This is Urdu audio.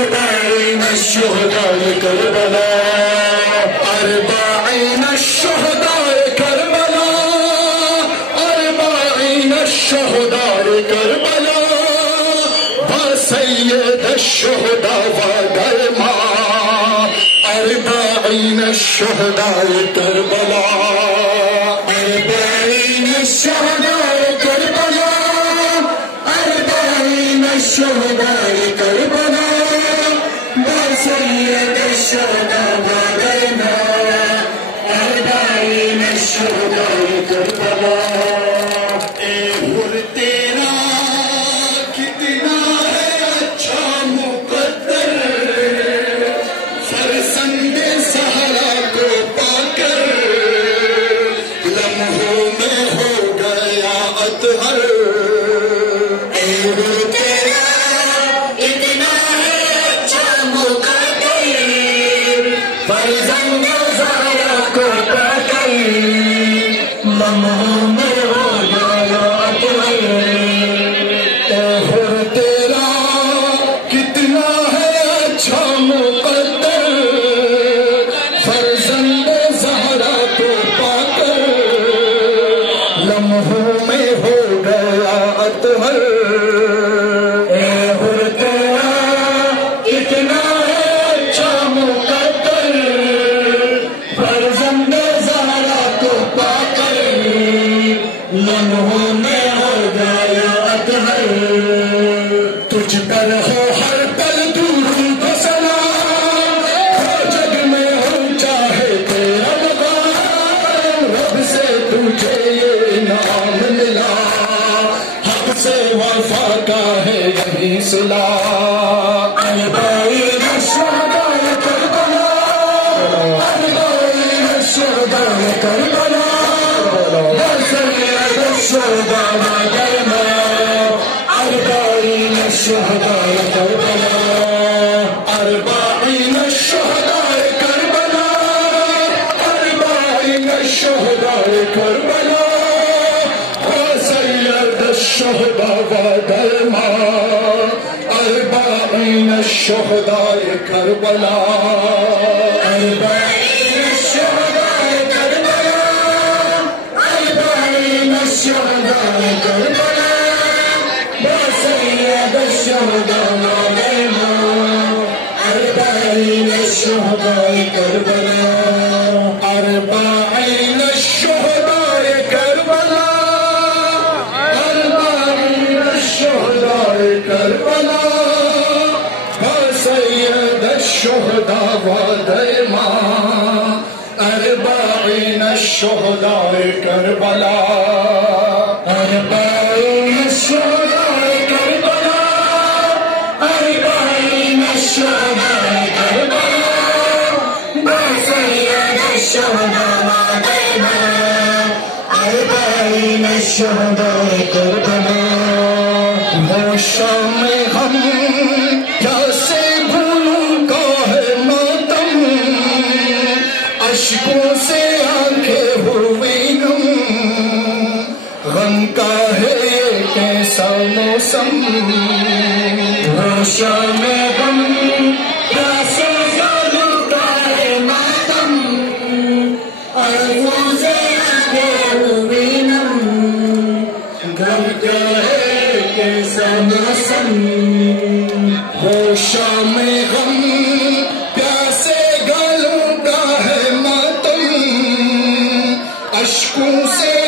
أربعين الشهداء كربلاء أربعين الشهداء كربلاء أربعين الشهداء كربلاء وسيد الشهداء ودرما أربعين الشهداء كربلاء أربعين الشهداء كربلاء أربعين الشهداء كربلاء وسيد الشهداء ودرما أربعين الشهداء كربلاء أربعين الشهداء كربلاء أربعين الشهداء كربلاء وسيد الشهداء ودرما أربعين الشهداء كربلاء أربعين الشهداء كربلاء أربعين الشهداء كربلاء وسيد الشهداء ودرما أربعين الشهداء كربلاء أربعين الشهداء كربلاء أربعين الشهداء كربلاء وسيد الشهداء ودرما أربعين الشهداء كربلاء أربعين الشهداء كربلاء أربعين الشهداء كربلاء وسيد الشهداء ودرما أربعين الشهداء كربلاء أربعين الشهداء كربلاء أربعين الشهداء كربلاء وسيد الشهداء ودرما أربعين الشهداء كربلاء وہ شام ہم کیسے بھولوں کا ہے ماتم اشکوں سے آنکھیں ہوئی نم غم کا ہے یہ کیسا موسم وہ شام ہم کیسے بھولوں کا ہے ماتم اشکوں سے آنکھیں ہوئی نم غم کا ہے کیسا موسم ہو شام غم پیاسے گالوں کا ہے ماتم اشکوں سے